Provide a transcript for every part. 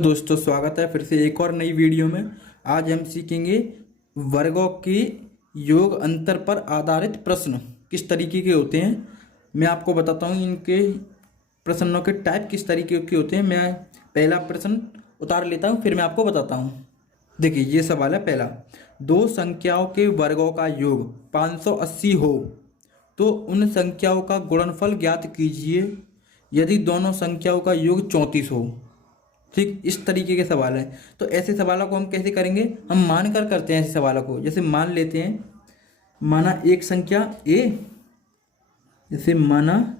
दोस्तों स्वागत है फिर से एक और नई वीडियो में। आज हम सीखेंगे वर्गों के योग अंतर पर आधारित प्रश्न किस तरीके के होते हैं। मैं आपको बताता हूँ इनके प्रश्नों के टाइप किस तरीके के होते हैं। मैं पहला प्रश्न उतार लेता हूँ फिर मैं आपको बताता हूँ। देखिए ये सवाल है पहला, दो संख्याओं के वर्गों का योग 580 हो तो उन संख्याओं का गुणनफल ज्ञात कीजिए यदि दोनों संख्याओं का योग 34 हो। ठीक, इस तरीके के सवाल है। तो ऐसे सवालों को हम कैसे करेंगे, हम मान कर करते हैं ऐसे सवालों को। जैसे मान लेते हैं, माना एक संख्या ए, जैसे माना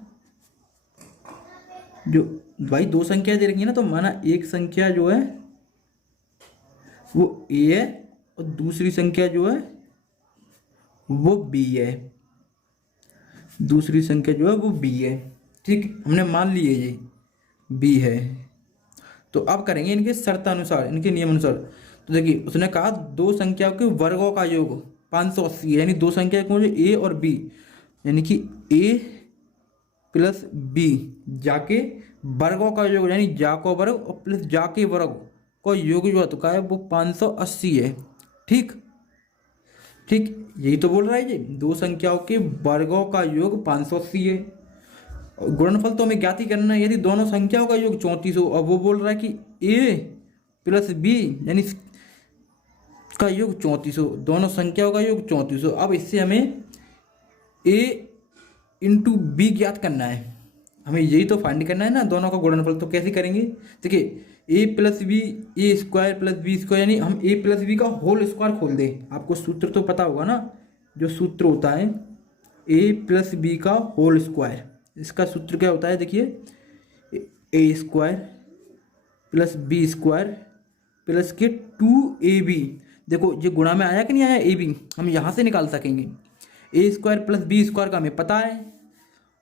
जो भाई दो संख्या दे रखी है ना, तो माना एक संख्या जो है वो ए है और दूसरी संख्या जो है वो बी है। दूसरी संख्या जो है वो बी है। ठीक, हमने मान लिए ये बी है। तो अब करेंगे इनके शर्तानुसार, इनके नियम अनुसार। तो देखिए उसने कहा दो संख्याओं के वर्गों का योग 580 है, यानी दो संख्या कौन है, ए और बी, यानी कि ए प्लस बी जाके वर्गों का योग यानी जा को वर्ग और प्लस जा के वर्ग का योग जो है वो 580 है। ठीक ठीक, यही तो बोल रहा है जी, दो संख्याओं के वर्गों का योग 580 है। गुणनफल तो हमें ज्ञात ही करना है, यदि दोनों संख्याओं का योग 34 हो। अब वो बोल रहा है कि ए प्लस बी यानी का योग 34 हो, दोनों संख्याओं का योग 34 हो। अब इससे हमें ए इंटू बी ज्ञात करना है, हमें यही तो फाइंड करना है ना दोनों का गुणनफल। तो कैसे करेंगे, देखिए ए प्लस बी, ए स्क्वायर प्लस बी स्क्वायर, यानी हम ए प्लस बी का होल स्क्वायर खोल दें। आपको सूत्र तो पता होगा ना, जो सूत्र होता है ए प्लस बी का होल स्क्वायर, इसका सूत्र क्या होता है, देखिए A square plus B square plus के 2ab। देखो ये गुणा में आया कि नहीं आया, ए बी हम यहाँ से निकाल सकेंगे। ए स्क्वायर प्लस बी स्क्वायर का हमें पता है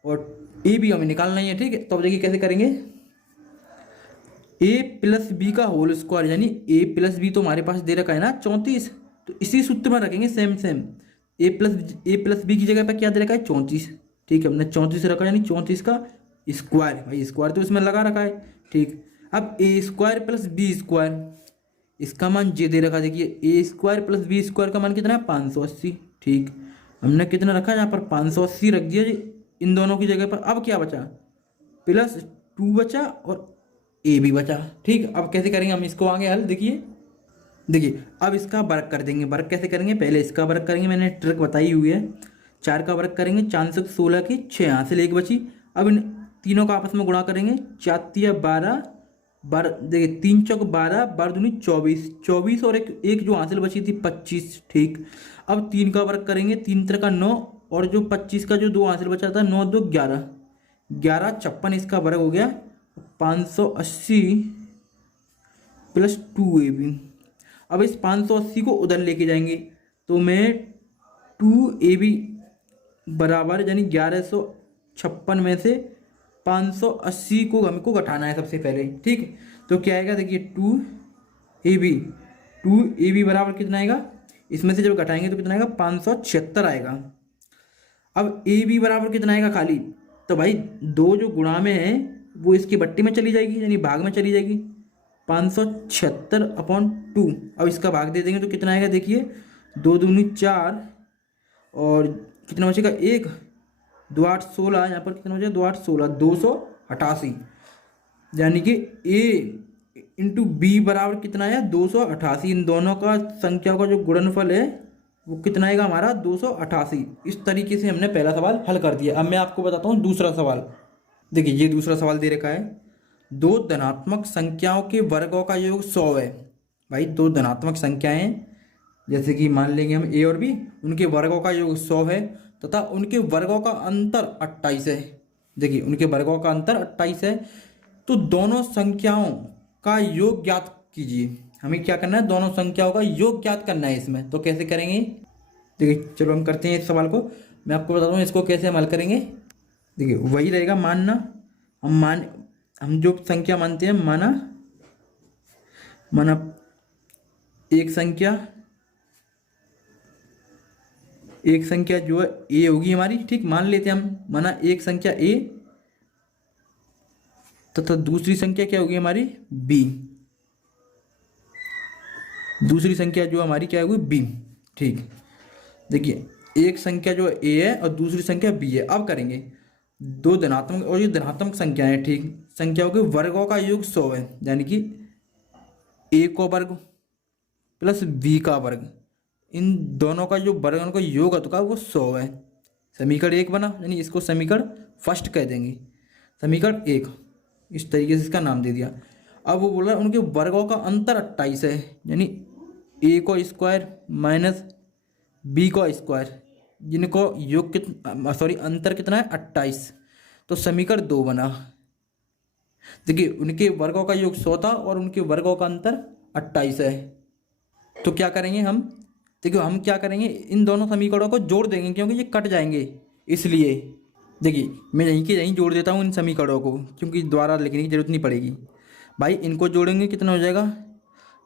और ए बी हमें निकालना ही है। ठीक है, तो अब देखिए कैसे करेंगे, ए प्लस बी का होल स्क्वायर यानी ए प्लस बी तो हमारे पास दे रखा है ना 34, तो इसी सूत्र में रखेंगे सेम सेम। ए प्लस बी की जगह पर क्या दे रखा है 34। ठीक है, हमने 34 रखा यानी 34 का स्क्वायर, भाई स्क्वायर तो इसमें लगा रखा है। ठीक, अब ए स्क्वायर प्लस बी स्क्वायर, इसका मान जे दे रखा, देखिए A square plus B square का मान कितना है 580। ठीक, हमने कितना रखा यहाँ पर 580 रख दिया जी इन दोनों की जगह पर। अब क्या बचा, प्लस 2 बचा और ए भी बचा। ठीक, अब कैसे करेंगे हम इसको आगे हल, देखिए अब इसका वर्ग कर देंगे। वर्ग कैसे करेंगे, पहले इसका वर्ग करेंगे, मैंने ट्रिक बताई हुई है। 4 का वर्ग करेंगे, 4 से 16 की 6 हासिल 1 बची। अब इन तीनों का आपस में गुणा करेंगे, 4 12 12, देखिए 3 चौक 12 12 दूनी 24 24 और एक जो हासिल बची थी 25। ठीक, अब 3 का वर्ग करेंगे, 3 3 का 9 और जो 25 का जो 2 हासिल बचा था 9 2 11 11 56, इसका वर्ग हो गया 580 प्लस 2ab। अब इस 580 को उधर लेके जाएंगे तो मैं 2ab बराबर यानी 1156 में से 580 को हमको घटाना है सबसे पहले। ठीक, तो क्या आएगा, देखिए 2ab बराबर कितना आएगा, इसमें से जब घटाएंगे तो कितना आएगा 576 आएगा। अब ab बराबर कितना आएगा खाली, तो भाई दो जो गुणा में है वो इसकी बट्टी में चली जाएगी यानी भाग में चली जाएगी, 576/2। अब इसका भाग दे देंगे तो कितना आएगा, देखिए 2 दूनी 4 और कितना बचेगा 1 2 8 16, यहाँ पर कितना बचेगा 2 8 16 288, यानी कि ए इंटू बी बराबर कितना है 288। इन दोनों का संख्याओं का जो गुणनफल है वो कितना आएगा हमारा 288। इस तरीके से हमने पहला सवाल हल कर दिया। अब मैं आपको बताता हूँ दूसरा सवाल। देखिए ये दूसरा सवाल दे रखा है, दो धनात्मक संख्याओं के वर्गों का योग 100 है। भाई दो धनात्मक संख्याएं जैसे कि मान लेंगे हम ए और बी, उनके वर्गों का योग 100 है तथा उनके वर्गों का अंतर 28 है। देखिए उनके वर्गों का अंतर 28 है, तो दोनों संख्याओं का योग ज्ञात कीजिए। हमें क्या करना है, दोनों संख्याओं का योग ज्ञात करना है इसमें। तो कैसे करेंगे, देखिए चलो हम करते हैं इस सवाल को, मैं आपको बताता हूँ इसको कैसे हम हल करेंगे। देखिए वही रहेगा मानना, हम जो संख्या मानते हैं, माना एक संख्या एक संख्या जो है ए होगी हमारी, ठीक, मान लेते हैं हम, माना एक संख्या ए तथा दूसरी संख्या क्या होगी हमारी बी। दूसरी संख्या जो हमारी क्या होगी बी, ठीक। देखिए एक संख्या जो ए है और दूसरी संख्या बी है। अब करेंगे दो धनात्मक और ये धनात्मक संख्या है, ठीक। संख्याओं के वर्गों का योग 100 है, यानी कि ए का वर्ग प्लस बी का वर्ग, इन दोनों का जो वर्गों का योग होगा वो 100 है। समीकरण 1 बना, यानी इसको समीकरण फर्स्ट कह देंगे, समीकरण 1, इस तरीके से इसका नाम दे दिया। अब वो बोला उनके वर्गों का अंतर 28 है, यानी ए को स्क्वायर माइनस बी को स्क्वायर, जिनको योग अंतर कितना है 28, तो समीकरण 2 बना। देखिए उनके वर्गों का योग 100 था और उनके वर्गों का अंतर 28 है। तो क्या करेंगे हम, देखिए हम क्या करेंगे, इन दोनों समीकरणों को जोड़ देंगे क्योंकि ये कट जाएंगे, इसलिए देखिए मैं यहीं के यहीं जोड़ देता हूँ इन समीकरणों को, क्योंकि दोबारा लिखने की जरूरत नहीं पड़ेगी। भाई इनको जोड़ेंगे कितना हो जाएगा,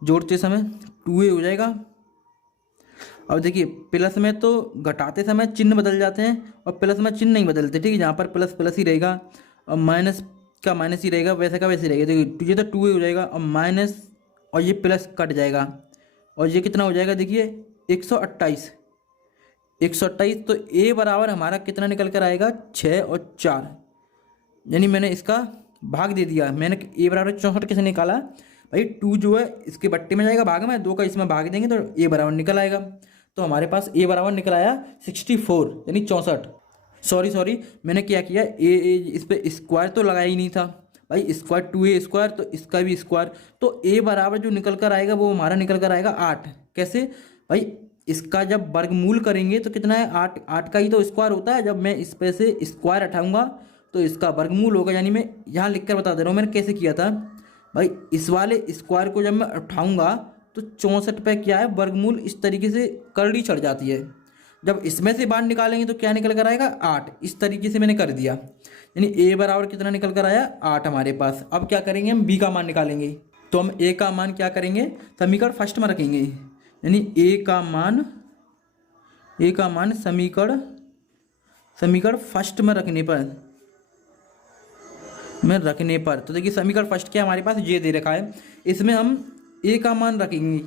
जोड़ते समय 2a हो जाएगा। अब देखिए प्लस में तो घटाते समय चिन्ह बदल जाते हैं और प्लस में चिन्ह नहीं बदलते, ठीक है। यहाँ पर प्लस प्लस ही रहेगा और माइनस का माइनस ही रहेगा, वैसे का वैसे ही रहेगा। देखिए ये तो 2a हो जाएगा और माइनस और ये प्लस कट जाएगा और ये कितना हो जाएगा, देखिए 128। 128 तो a बराबर हमारा कितना निकल कर आएगा 6 और 4, यानी मैंने इसका भाग दे दिया। मैंने a बराबर 64 कैसे निकाला भाई, 2 जो है इसके बट्टे में जाएगा भाग में, 2 का इसमें भाग देंगे तो a बराबर निकल आएगा। तो हमारे पास a बराबर निकल आया 64, यानी 64। सॉरी मैंने क्या किया, इस पर स्क्वायर तो लगाया ही नहीं था भाई, स्क्वायर 2a स्क्वायर, तो इसका भी स्क्वायर, तो a बराबर जो निकल कर आएगा वो हमारा निकल कर आएगा 8। कैसे भाई, इसका जब वर्गमूल करेंगे तो कितना है 8, 8 का ही तो स्क्वायर होता है। जब मैं इस पे से स्क्वायर हटाऊंगा तो इसका वर्गमूल होगा, यानी मैं यहाँ लिख कर बता दे रहा हूँ मैंने कैसे किया था भाई। इस वाले स्क्वायर को जब मैं उठाऊंगा तो 64 पे क्या है वर्गमूल इस तरीके से करड़ी चढ़ जाती है। जब इसमें से बाहर निकालेंगे तो क्या निकल कर आएगा 8, इस तरीके से मैंने कर दिया, यानी a बराबर कितना निकल कर आया 8 हमारे पास। अब क्या करेंगे हम b का मान निकालेंगे, तो हम a का मान क्या करेंगे समीकरण फर्स्ट में रखेंगे, यानी a का मान समीकरण फर्स्ट में रखने पर तो देखिए समीकरण फर्स्ट क्या हमारे पास ये दे रखा है, इसमें हम a का मान रखेंगे।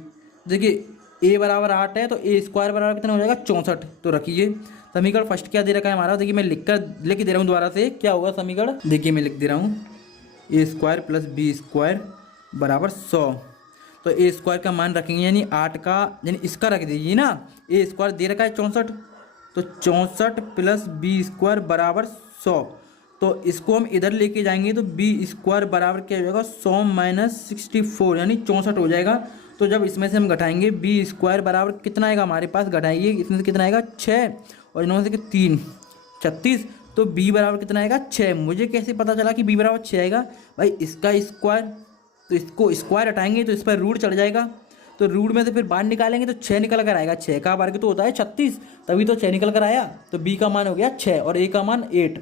देखिए a बराबर 8 है तो a स्क्वायर बराबर कितना हो जाएगा 64, तो रखिए समीकरण फर्स्ट क्या दे रखा है हमारा। देखिए मैं लिख दे रहा हूँ दोबारा से, क्या होगा समीकरण, देखिए मैं लिख दे रहा हूँ a square plus B square बराबर 100। तो a स्क्वायर का मान रखेंगे, यानी 8 का, यानी इसका रख दीजिए ना, a स्क्वायर दे रखा है 64, तो 64 प्लस बी स्क्वायर बराबर 100। तो इसको हम इधर लेके जाएंगे तो बी स्क्वायर बराबर क्या हो जाएगा 100 माइनस 64, यानी 64 हो जाएगा। तो जब इसमें से हम घटाएंगे बी स्क्वायर बराबर कितना आएगा हमारे पास, घटाएंगे इसमें से कितना आएगा 6 और इनमें से 3 36, तो बी बराबर कितना आएगा 6। मुझे कैसे पता चला कि बी बराबर 6 आएगा भाई, इसका स्क्वायर, तो इसको स्क्वायर हटाएंगे तो इस पर रूट चढ़ जाएगा, तो रूट में से फिर बाहर निकालेंगे तो 6 निकल कर आएगा। 6 का वर्ग तो होता है 36, तभी तो 6 निकल कर आया। तो बी का मान हो गया 6 और a का मान 8।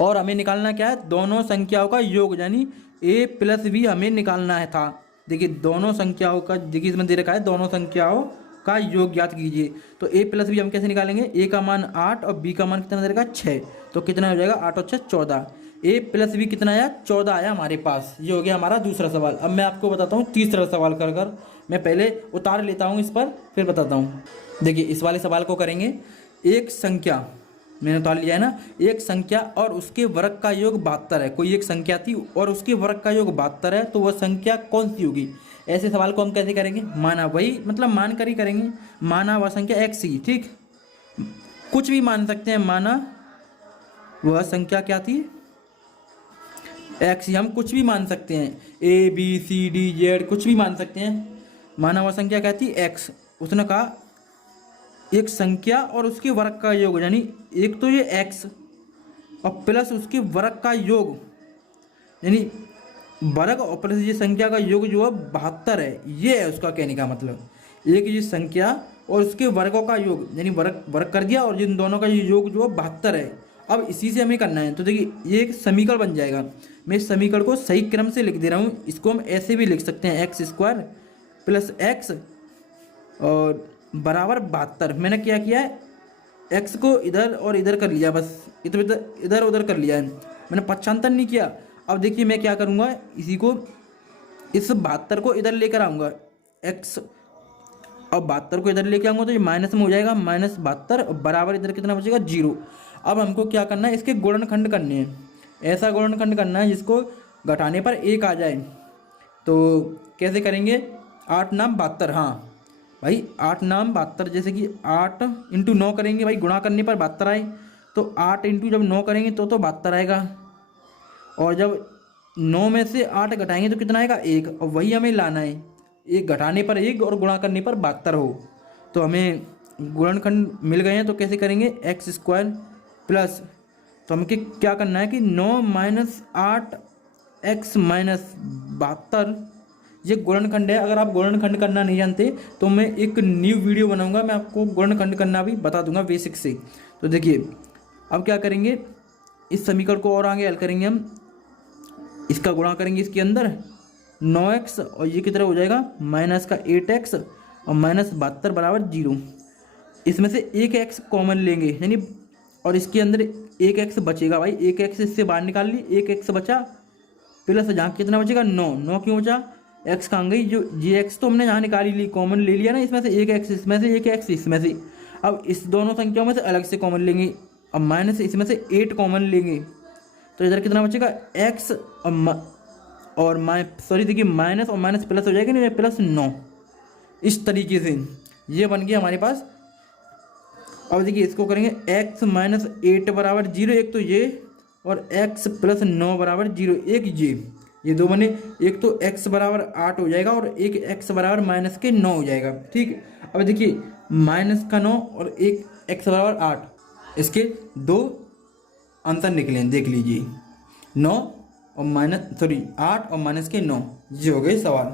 और हमें निकालना क्या है, दोनों संख्याओं का योग, यानी a प्लस बी हमें निकालना है था। देखिए दोनों संख्याओं का, देखिए इसमें दे रखा है दोनों संख्याओं का योग ज्ञात कीजिए। तो a प्लस बी हम कैसे निकालेंगे, a का मान 8 और b का मान कितना दे रखा है 6, तो कितना हो जाएगा 8 और 6 14। a प्लस बी कितना आया 14 आया हमारे पास। ये हो गया हमारा दूसरा सवाल। अब मैं आपको बताता हूँ तीसरा सवाल कर मैं पहले उतार लेता हूँ इस पर, फिर बताता हूँ। देखिए इस वाले सवाल को करेंगे, एक संख्या मैंने उतार लिया है ना, एक संख्या और उसके वर्ग का योग 72 है। कोई एक संख्या थी और उसके वर्ग का योग 72 है, तो वह संख्या कौन सी होगी। ऐसे सवाल को हम कैसे करेंगे, माना वही मतलब मान कर ही करेंगे। माना वह संख्या x ही, ठीक, कुछ भी मान सकते हैं। माना वह संख्या क्या थी x ही, हम कुछ भी मान सकते हैं, a b c d z कुछ भी मान सकते हैं। माना वह संख्या क्या थी x, उसने कहा एक संख्या और उसके वर्ग का योग, यानी एक तो ये x और प्लस उसके वर्ग का योग, यानी वर्ग और प्लस ये संख्या का योग जो है 72 है। ये है उसका कहने का मतलब, एक ये संख्या और उसके वर्गों का योग, यानी वर्ग कर दिया और जिन दोनों का योग जो है 72 है। अब इसी से हमें करना है। तो देखिए ये एक समीकरण बन जाएगा। मैं इस समीकरण को सही क्रम से लिख दे रहा हूँ। इसको हम ऐसे भी लिख सकते हैं, एक्स स्क्वायर प्लस एक्स और बराबर 72। मैंने क्या किया है, एक्स को इधर और इधर कर लिया, बस इधर उधर कर लिया है, मैंने पक्षांतर नहीं किया। अब देखिए मैं क्या करूँगा, इसी को इस 72 को इधर लेकर आऊँगा एक्स, और 72 को इधर लेके आऊँगा तो ये माइनस में हो जाएगा, -72 बराबर इधर कितना बचेगा 0। अब हमको क्या करना है, इसके गुणनखंड करने हैं, ऐसा गुणनखंड करना है जिसको घटाने पर 1 आ जाए। तो कैसे करेंगे, 8 नाम 72, हाँ भाई 8 नाम 72, जैसे कि 8 × 9 करेंगे भाई, गुणा करने पर 72 आए, तो 8 × जब 9 करेंगे तो 72 आएगा, और जब 9 में से 8 घटाएंगे तो कितना आएगा 1, और वही हमें लाना है, 1 घटाने पर 1 और गुणा करने पर 72 हो। तो हमें गुणनखंड मिल गए हैं, तो कैसे करेंगे, x² प्लस, तो हमें क्या करना है कि 9 - 8 x - 72 ये गुणनखंड है। अगर आप गुणनखंड करना नहीं जानते तो मैं एक न्यू वीडियो बनाऊंगा, मैं आपको गुणनखंड करना भी बता दूंगा बेसिक से। तो देखिए अब क्या करेंगे, इस समीकरण को और आगे हल करेंगे हम, इसका गुणा करेंगे इसके अंदर 9x, और ये कितना हो जाएगा -8x और -72 बराबर 0। इसमें से एक x कॉमन लेंगे यानी, और इसके अंदर एक x बचेगा भाई, एक x इससे बाहर निकाल ली, एक x बचा, प्लस जहाँ कितना बचेगा 9 क्यों बचा, x कहाँ गई, जो ये x तो हमने यहाँ निकाल ही ली, कॉमन ले लिया ना, इसमें से एक x इसमें से, एक x इसमें से। अब इस दोनों संख्याओं में से अलग से कॉमन लेंगे, अब माइनस इसमें से 8 कॉमन लेंगे, तो इधर कितना बचेगा x और देखिए माइनस और माइनस प्लस हो जाएगा ना, +9। इस तरीके से ये बन गया हमारे पास। अब देखिए इसको करेंगे x - 8 बराबर 0, एक तो ये, और x + 9 बराबर 0, एक ये दो बने, एक तो x बराबर 8 हो जाएगा और एक x बराबर -9 हो जाएगा, ठीक। अब देखिए -9 और एक x बराबर 8, इसके दो आंसर निकले, देख लीजिए 9 और -8 और -9, ये हो गए सवाल।